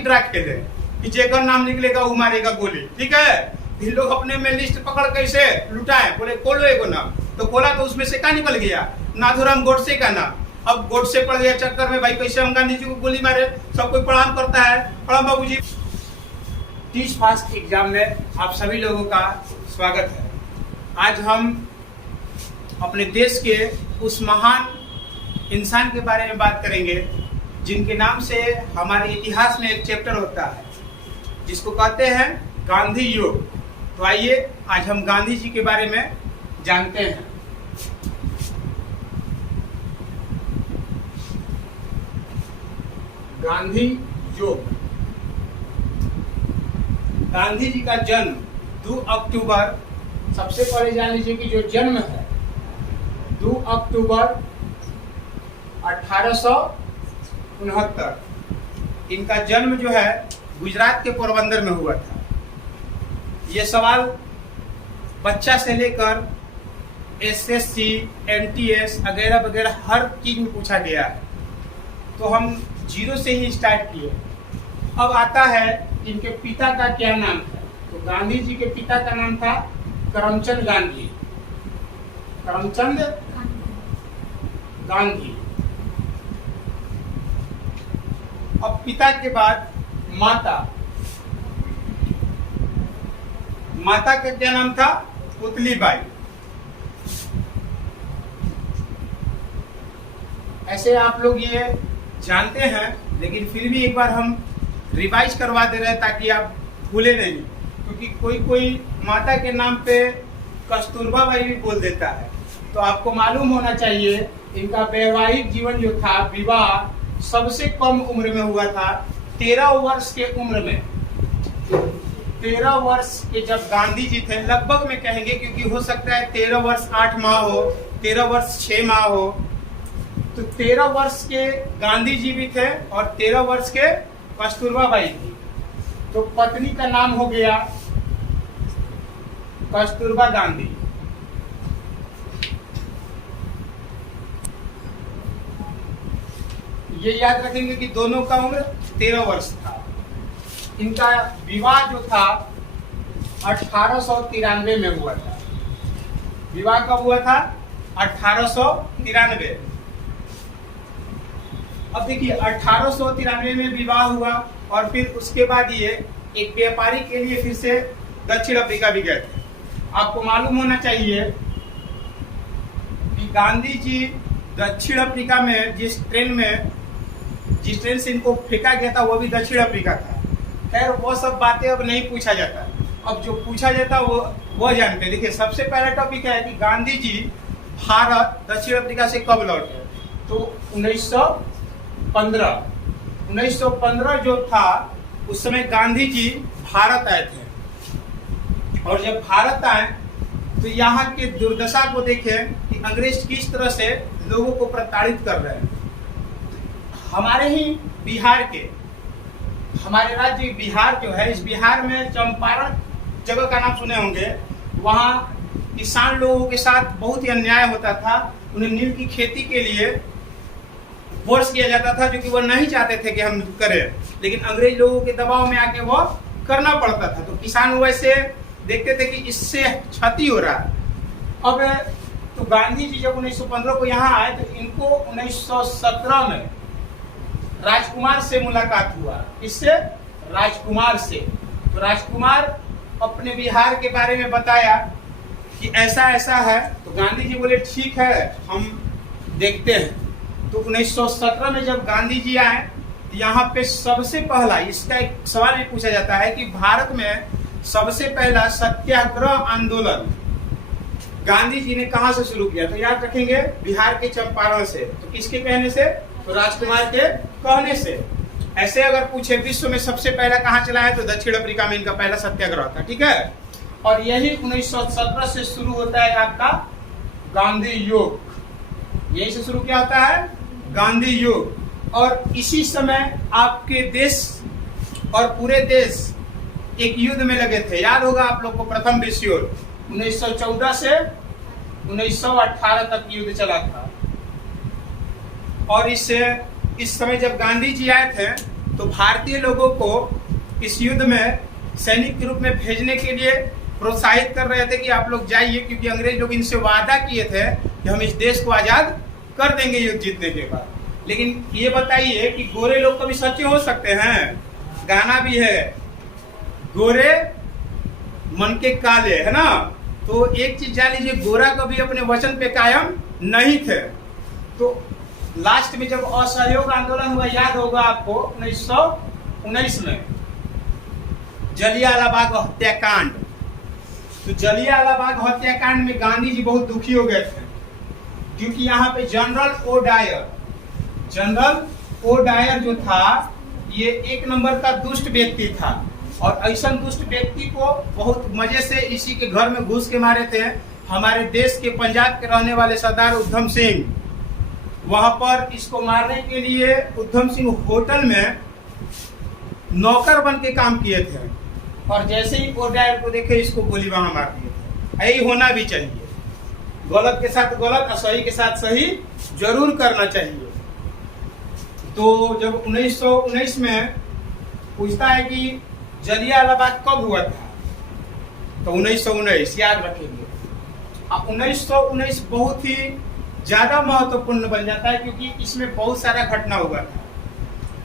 ही draw खेले कि जेकर नाम निकलेगा वो मारेगा गोली, ठीक है। इन लोग अपने में लिस्ट पकड़ कैसे लुटाए, बोले खोलो एगो नाम, तो खोला तो उसमें से क्या निकल गया, नाथुराम गोडसे का नाम। अब गोडसे पड़ गया चक्कर में, भाई कैसे हम गांधी जी को गोली मारे, सब कोई प्रणाम करता है, प्रणाम बाबूजी। 30 फास्ट एग्जाम में आप सभी लोगों का स्वागत है। आज हम अपने देश के उस महान इंसान के बारे में बात करेंगे जिनके नाम से हमारे इतिहास में एक चैप्टर होता है जिसको कहते हैं गांधी युग। तो आइए आज हम गांधी जी के बारे में जानते हैं। गांधी युग। गांधी जी का जन्म 2 अक्टूबर, सबसे पहले जान लीजिए कि जो जन्म है 2 अक्टूबर 1869। इनका जन्म जो है गुजरात के पोरबंदर में हुआ था। ये सवाल बच्चा से लेकर एसएससी, एमटीएस वगैरह वगैरह हर चीज में पूछा गया है, तो हम 0 से ही स्टार्ट किए। अब आता है इनके पिता का क्या नाम था। तो गांधी जी के पिता का नाम था करमचंद गांधी। करमचंद गांधी। अब पिता के बाद माता का क्या नाम था, पुतलीबाई। ऐसे आप लोग ये जानते हैं, लेकिन फिर भी एक बार हम रिवाइज करवा दे रहे हैं ताकि आप भूले नहीं, क्योंकि कोई माता के नाम पे कस्तूरबा बाई भी बोल देता है। तो आपको मालूम होना चाहिए इनका वैवाहिक जीवन जो था, विवाह सबसे कम उम्र में हुआ था, 13 वर्ष के उम्र में। 13 वर्ष के जब गांधी जी थे, लगभग में कहेंगे क्योंकि हो सकता है 13 वर्ष 8 माह हो, 13 वर्ष 6 माह हो, तो 13 वर्ष के गांधी जी भी थे और 13 वर्ष के कस्तूरबा बाई थी। तो पत्नी का नाम हो गया कस्तूरबा गांधी। ये याद रखेंगे कि दोनों का उम्र 13 वर्ष था। इनका विवाह जो था 1893 में हुआ था। विवाह कब हुआ था, 1893। अब देखिए 1893 में विवाह हुआ और फिर उसके बाद ये एक व्यापारी के लिए फिर से दक्षिण अफ्रीका भी गए थे। आपको मालूम होना चाहिए कि गांधी जी दक्षिण अफ्रीका में जिस ट्रेन से इनको फेंका गया था वो भी दक्षिण अफ्रीका था। खैर वो सब बातें अब नहीं पूछा जाता, अब जो पूछा जाता वो जानते हैं। देखिए सबसे पहला टॉपिक है कि गांधी जी भारत दक्षिण अफ्रीका से कब लौटे। तो 1915 जो था उस समय गांधी जी भारत आए थे, और जब भारत आए तो यहाँ के दुर्दशा को देखें कि अंग्रेज किस तरह से लोगों को प्रताड़ित कर रहे हैं। हमारे ही बिहार के, हमारे राज्य बिहार जो है, इस बिहार में चंपारण जगह का नाम सुने होंगे। वहाँ किसान लोगों के साथ बहुत ही अन्याय होता था। उन्हें नील की खेती के लिए फोर्स किया जाता था, जो कि वो नहीं चाहते थे कि हम करें, लेकिन अंग्रेज लोगों के दबाव में आके वो करना पड़ता था। तो किसान वैसे देखते थे कि इससे क्षति हो रहा है। अब तो गांधी जी जब 1915 को यहाँ आए तो इनको 1917 में राजकुमार से मुलाकात हुआ। इससे राजकुमार से। तो राजकुमार अपने बिहार के बारे में बताया कि ऐसा ऐसा है। तो गांधी जी बोले ठीक है, हम देखते हैं। तो 1917 में जब गांधी जी आए, यहाँ पे सबसे पहला, इसका एक सवाल भी पूछा जाता है कि भारत में सबसे पहला सत्याग्रह आंदोलन गांधी जी ने कहाँ से शुरू किया। तो याद रखेंगे बिहार के चंपारण से। तो किसके कहने से, तो राजकुमार के कहने से। ऐसे अगर पूछे विश्व में सबसे पहला कहाँ चला है, तो दक्षिण अफ्रीका में इनका पहला सत्याग्रह था, ठीक है। और यही 1917 से शुरू होता है आपका गांधी युग। यही से शुरू क्या होता है, गांधी युग। और इसी समय आपके देश और पूरे देश एक युद्ध में लगे थे। याद होगा आप लोग को प्रथम विश्व युद्ध 1914 से 1918 तक युद्ध चला था। और इस समय जब गांधी जी आए थे तो भारतीय लोगों को इस युद्ध में सैनिक के रूप में भेजने के लिए प्रोत्साहित कर रहे थे कि आप लोग जाइए, क्योंकि अंग्रेज लोग इनसे वादा किए थे कि हम इस देश को आजाद कर देंगे युद्ध जीतने के बाद। लेकिन ये बताइए कि गोरे लोग कभी सच्चे हो सकते हैं? गाना भी है, गोरे मन के काले, है ना। तो एक चीज जान लीजिए, गोरा कभी अपने वचन पे कायम नहीं थे। तो लास्ट में जब असहयोग आंदोलन हुआ, याद होगा आपको 1919 में जलियांवाला बाग हत्याकांड। तो जलियांवाला बाग हत्याकांड में गांधी जी बहुत दुखी हो गए थे, क्योंकि यहाँ पे जनरल ओ डायर जो था, ये एक नंबर का दुष्ट व्यक्ति था। और ऐसा दुष्ट व्यक्ति को बहुत मजे से इसी के घर में घुस के मारे थे हमारे देश के पंजाब के रहने वाले सरदार उधम सिंह। वहां पर इसको मारने के लिए उधम सिंह होटल में नौकर बन के काम किए थे, और जैसे ही ओडायर को देखे इसको गोली वहां मार दिए थे। यही होना भी चाहिए, गलत के साथ गलत और सही के साथ सही जरूर करना चाहिए। तो जब 1919 में पूछता है कि जलियांवाला बाग कब हुआ था, तो 1919 याद रखेंगे। 1919 बहुत ही ज्यादा महत्वपूर्ण बन जाता है, क्योंकि इसमें बहुत सारा घटना हुआ था।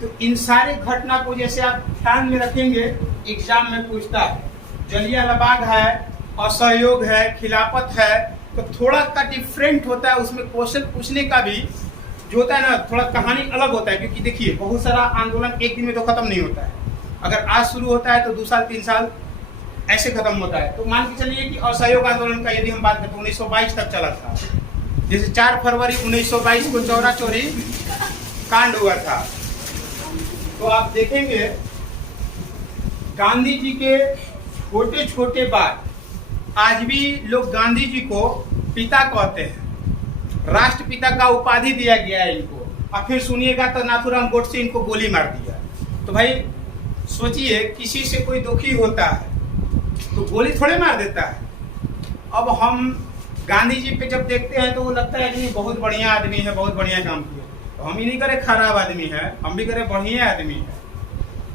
तो इन सारे घटना को जैसे आप ध्यान में रखेंगे, एग्जाम में पूछता है जलियांवाला बाग है, असहयोग है, खिलाफत है, तो थोड़ा का डिफरेंट होता है। उसमें क्वेश्चन पूछने का भी जो होता है ना, थोड़ा कहानी अलग होता है। क्योंकि देखिए, बहुत सारा आंदोलन एक दिन में तो खत्म नहीं होता है। अगर आज शुरू होता है तो 2 साल 3 साल ऐसे खत्म होता है। तो मान के चलिए कि असहयोग आंदोलन का यदि हम बात करें तो 1922 तक चला था। जैसे 4 फरवरी 1922 को चौरा चोरी कांड हुआ था। तो आप देखेंगे गांधी जी के छोटे छोटे बात, आज भी लोग गांधी जी को पिता कहते हैं, राष्ट्रपिता का उपाधि दिया गया है इनको। और फिर सुनिएगा तो नाथूराम गोडसे इनको गोली मार दिया। तो भाई सोचिए, किसी से कोई दुखी होता है तो गोली थोड़े मार देता है। अब हम गांधी जी पे जब देखते हैं तो वो लगता है कि बहुत बढ़िया आदमी है, बहुत बढ़िया काम किया। तो हम ही नहीं करे खराब आदमी है, हम भी करे बढ़िया आदमी है।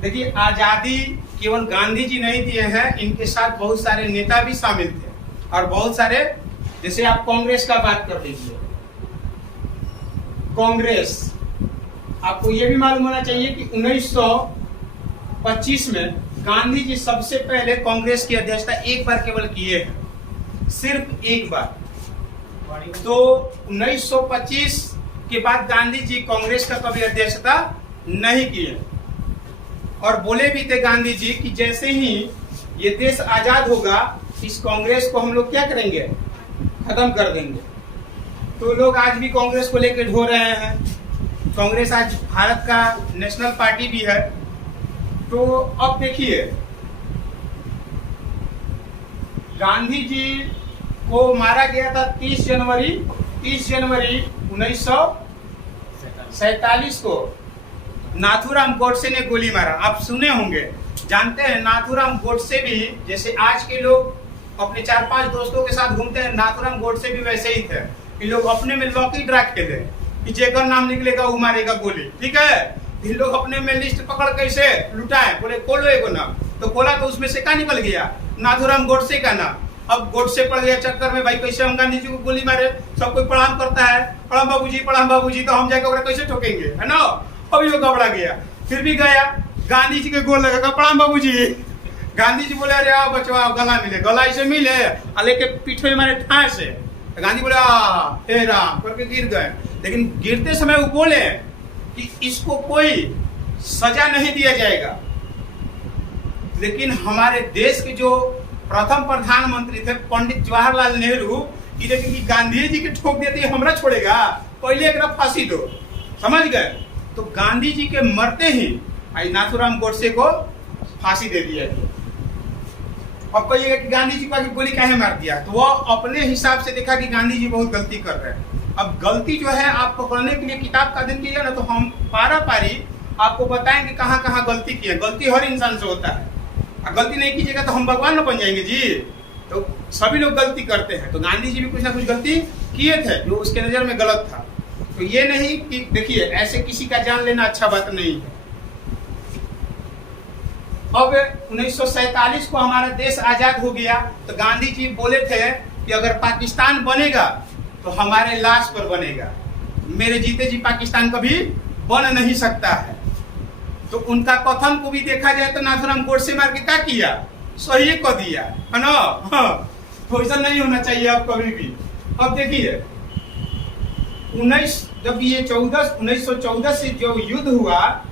देखिए, आजादी केवल गांधी जी नहीं दिए हैं, इनके साथ बहुत सारे नेता भी शामिल थे, और बहुत सारे, जैसे आप कांग्रेस का बात कर लीजिए। कांग्रेस, आपको यह भी मालूम होना चाहिए कि 1925 में गांधी जी सबसे पहले कांग्रेस की अध्यक्षता एक बार केवल किए हैं, सिर्फ एक बार। तो 1925 के बाद गांधी जी कांग्रेस का कभी अध्यक्षता नहीं किए, और बोले भी थे गांधी जी कि जैसे ही ये देश आजाद होगा, इस कांग्रेस को हम लोग क्या करेंगे, खत्म कर देंगे। तो लोग आज भी कांग्रेस को लेकर ढो रहे हैं। कांग्रेस आज भारत का नेशनल पार्टी भी है। तो अब देखिए, गांधी जी को मारा गया था 30 जनवरी 1947 को नाथूराम गोडसे ने गोली मारा। आप सुने होंगे, जानते हैं नाथूराम गोडसे भी, जैसे आज के लोग अपने 4-5 दोस्तों के साथ घूमते हैं, नाथूराम गोडसे भी वैसे ही थे। इन लोग अपने में लॉकी ड्रा खेले कि जेकर नाम निकलेगा वो मारेगा गोली, ठीक है। इन लोग अपने में लिस्ट पकड़ कैसे लुटाए, बोले खोलो एगो नाम, तो खोला तो उसमें से क्या निकल गया, नाथूराम गोडसे का नाम। अब गोडसे पड़ गया चक्कर में, भाई कैसे हम गांधी जी को गोली मारे, सब कोई प्रणाम करता है, प्रणाम बाबूजी, तो हम जाकर कैसे ठोकेंगे, है ना। अभी वो घबरा गया, फिर भी गया, गांधी जी के गोल लगा, प्रणाम बाबूजी। गांधी जी बोले अरे आओ बचवा, आओ गला मिले, गला ऐसे मिले, लेके पीछे मारे ठाए से। गांधी बोले हे राम करके गिर गए। लेकिन गिरते समय वो बोले कि इसको कोई सजा नहीं दिया जाएगा। लेकिन हमारे देश के जो प्रथम प्रधानमंत्री थे पंडित जवाहरलाल नेहरू, ये देखिए कि गांधी जी के ठोक देते हमरा छोड़ेगा, पहले एक फांसी दो, समझ गए। तो गांधी जी के मरते ही नाथूराम गोडसे को फांसी दे दिया गया। अब कहिएगा कि गांधी जी को गोली काहे मार दिया, तो वो अपने हिसाब से देखा कि गांधी जी बहुत गलती कर रहे हैं। अब गलती जो है आप पकड़ने के लिए किताब का अध्ययन कीजिए ना, तो हम पारा पारी आपको बताएंगे कहाँ कहाँ गलती की है। गलती हर इंसान से होता है, गलती नहीं कीजिएगा तो हम भगवान न बन जाएंगे जी। तो सभी लोग गलती करते हैं, तो गांधी जी भी कुछ ना कुछ गलती किए थे जो उसके नजर में गलत था। तो ये नहीं कि देखिए ऐसे किसी का जान लेना अच्छा बात नहीं है, अब 1947 को हमारा देश आजाद हो गया तो गांधी जी बोले थे कि अगर पाकिस्तान बनेगा तो हमारे लाश पर बनेगा, मेरे जीते जी पाकिस्तान कभी बन नहीं सकता है। तो उनका कथन को भी देखा जाए तो नाथुराम गोडसे मार के क्या किया, सही को दिया है ना। तो ऐसा नहीं होना चाहिए अब कभी भी। अब देखिए 1914 से जो युद्ध हुआ,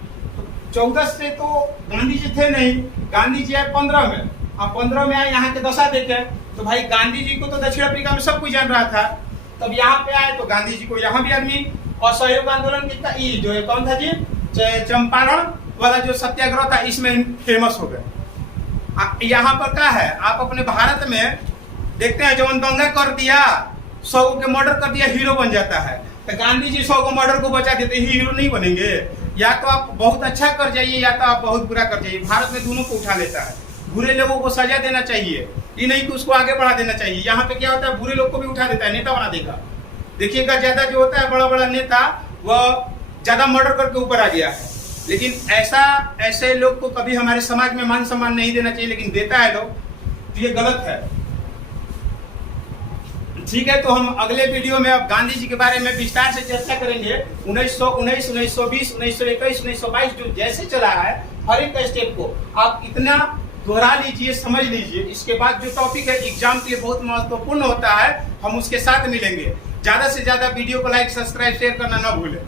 14 से तो गांधी जी थे नहीं, गांधी जी आए 15 में। अब 15 में आए, यहाँ के दशा देखे तो भाई गांधी जी को तो दक्षिण अफ्रीका में सब कुछ जान रहा था, तब यहाँ पे आए तो गांधी जी को यहाँ भी आदमी, और सहयोग आंदोलन की जो है कौन था जी, चंपारण वाला जो सत्याग्रह था, इसमें फेमस हो गए। यहाँ पर क्या है, आप अपने भारत में देखते हैं जवन दंगा कर दिया, 100 के मर्डर कर दिया, हीरो बन जाता है। तो गांधी जी 100 को मर्डर को बचा देते, हीरो नहीं बनेंगे। या तो आप बहुत अच्छा कर जाइए या तो आप बहुत बुरा कर जाइए। भारत में दोनों को उठा लेता है, बुरे लोगों को सजा देना चाहिए, ये नहीं कि उसको आगे बढ़ा देना चाहिए। यहाँ पे क्या होता है, बुरे लोग को भी उठा देता है, नेता बना देगा। देखिएगा ज्यादा जो होता है बड़ा बड़ा नेता, वह ज्यादा मर्डर करके ऊपर आ गया है। लेकिन ऐसे लोग को कभी हमारे समाज में मान सम्मान नहीं देना चाहिए, लेकिन देता है लोग, तो ये गलत है। ठीक है, तो हम अगले वीडियो में अब गांधी जी के बारे में विस्तार से चर्चा करेंगे। 1919, 1920, 1921, 1922 जो जैसे चला है, हर एक स्टेप को आप इतना दोहरा लीजिए, समझ लीजिए। इसके बाद जो टॉपिक है एग्जाम के लिए बहुत महत्वपूर्ण होता है, हम उसके साथ मिलेंगे। ज्यादा से ज्यादा वीडियो को लाइक, सब्सक्राइब, शेयर करना ना भूलें।